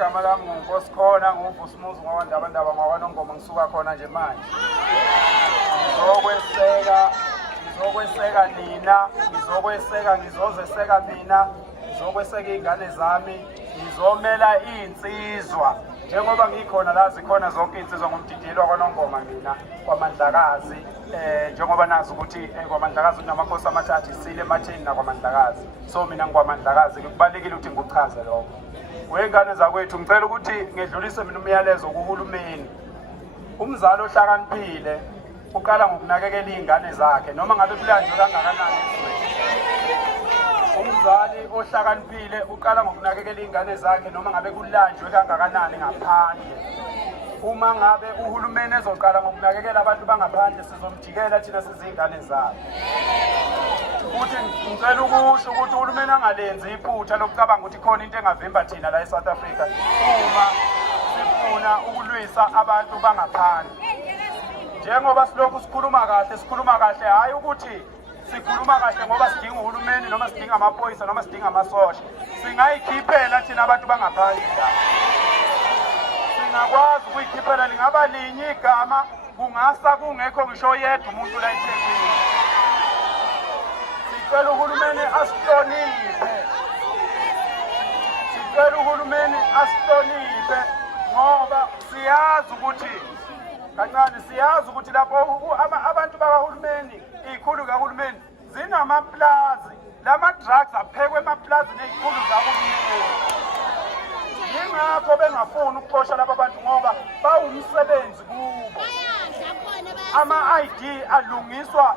igama lami nguNkosikhona nguVusumuzi ngwandaba ngwaNongoma ngisuka khona nje manje. Ngizokweseka nina, ngizozeseka mina, ngizokweseka izingane zami, ngizomela insizwa. Njengoba ngikhona la zikhona zonke insizwa ngomdidiyelwa kwaNongoma mina kwaMandlakazi. Njengoba nazi ukuthi kwaMandlakazi unamakhosi amathathu isile ematheni nakwaMandlakazi. So mina ngikwaMandlakazi kubalekile ukuthi ngikuchaze lokho. Wengane zakwethu ngicela ukuthi ngedlulise mina umyalezo kuhulumeni. Umzali ohlakaniphile uqala ngokunakekela izingane zakhe noma ngabe kulanjwe kangakanani ezweni. Umzali ohlakaniphile uqala ngokunakekela izingane zakhe noma ngabe kulanjwe kangakanani ngaphandle. Uma ngabe uhulumeni ezoqala ngokunakekela abantu bangaphandle sizomjikela thina sizingane zakhe. Futhi ngicela ukusho ukuthi uhulumeni angalenzi iphutha lokucabanga ukuthi khona into engavimba thina la eSouth Africa uma sifuna ukulwisa abantu bangaphandle. Njengoba silokhu sikhuluma kahle hayi ukuthi sikhuluma kahle ngoba sidinga uhulumeni noma sidinga amaphoyisa noma sidinga amasosha. Singayikhiphela thina abantu bangaphandle la. Singakwazi ukuyikhiphela lingaba linye igama kungasa kungekho ngisho yedwa umuntu la eThekwini. Sicela uhulumeni asihloniphe. Ngoba siyazi ukuthi lapho abantu bakahulumeni izikhulu kahulumeni zinamaplazi. Lama drugs aphekwe emaplazini ezikhulu zahulumeni. Yingakho bengafuni ukuxosha laba bantu ngoba bawumsebenzi kubo. Ama-ID alungiswa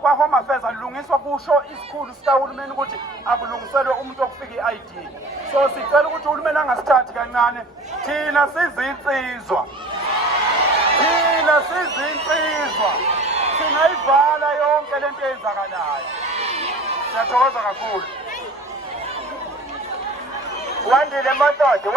kwa-Home Affairs alungiswa kusho isikhulu sikahulumeni ukuthi akulungiselwe umuntu okufika i-ID. So sicela ukuthi uhulumeni angasithathi kancane. Thina sizinsizwa. Singayivala yonke lento eyenzakalayo. Siyathokoza kakhulu. Wandile Matodo.